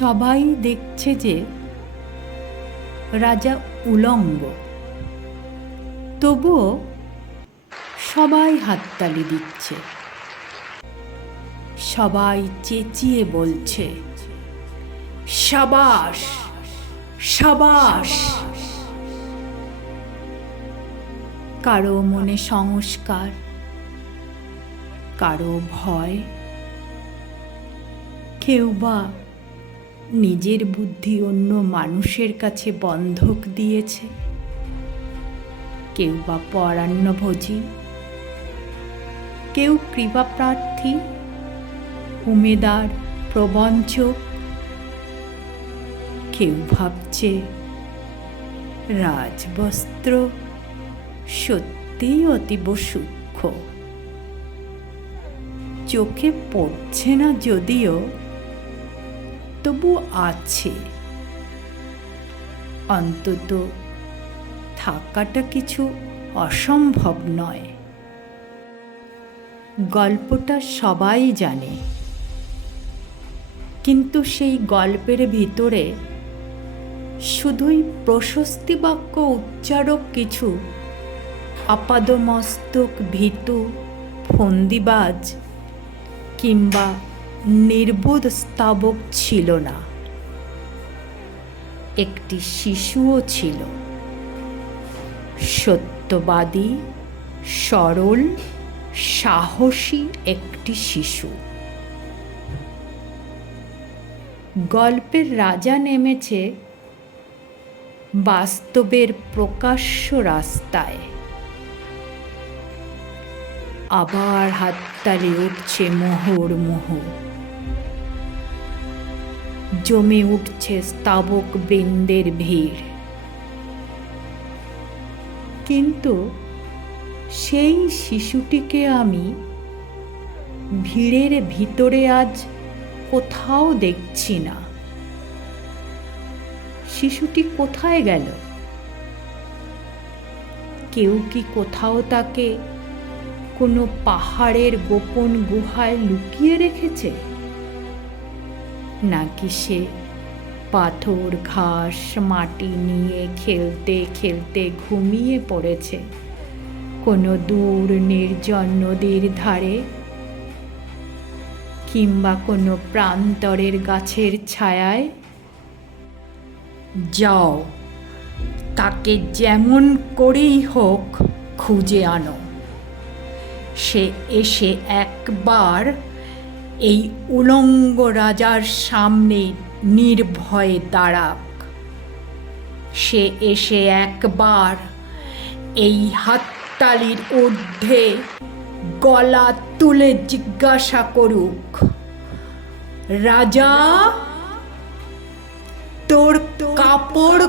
সবাই দেখছে যে রাজা উলঙ্গ, তবুও সবাই হাততালি দিচ্ছে, সবাই চেঁচিয়ে বলছে, সাবাস সাবাস। কারো মনে সংস্কার, কারো ভয়, কেউ বা নিজের বুদ্ধি অন্য মানুষের কাছে বন্ধক দিয়েছে, কেউ বা পরান্নভোজী, কেউ কৃপাপ্রার্থী, উমেদার, প্রবঞ্চক, কেউ ভাবছে রাজবস্ত্র সত্যিই অতীব সূক্ষ্ম। চোখে পড়ছে না যদিও, তবু আছে, অন্তত থাকাটা কিছু অসম্ভব নয়। গল্পটা সবাই জানে, কিন্তু সেই গল্পের ভিতরে শুধুই প্রশস্তি বাক্য উচ্চারক কিছু আপাদমস্তক ভীতু ফন্দিবাজ কিংবা নির্বোধ স্তাবক ছিল না। একটি শিশুও ছিল, সত্যবাদী, সরল, সাহসী একটি শিশু। গল্পের রাজা নেমেছে বাস্তবের প্রকাশ্য রাস্তায়। আবার হাততালি উঠছে মুহুর্মুহু, জমে উঠছে স্তাবক বৃন্দের ভিড়। কিন্তু সেই শিশুটিকে আমি ভিড়ের ভিতরে আজ কোথাও দেখছি না। শিশুটি কোথায় গেল? কেউ কি কোথাও তাকে কোনো পাহাড়ের গোপন গুহায় লুকিয়ে রেখেছে? নাকি সে পাথর, ঘাস, মাটি নিয়ে খেলতে খেলতে ঘুমিয়ে পড়েছে কোনো দূর নির্জন নদীর ধারে, কিংবা কোনো প্রান্তরের গাছের ছায়ায়? যাও, তাকে যেমন করেই হোক খুঁজে আনো। সে এসে একবার এই উলঙ্গ রাজার সামনে নির্ভয়ে দাঁড়াক। সে এসে একবার এই হাততালির ঊর্ধ্বে গলা তুলে জিজ্ঞাসা করুক, রাজা, তোর কাপড়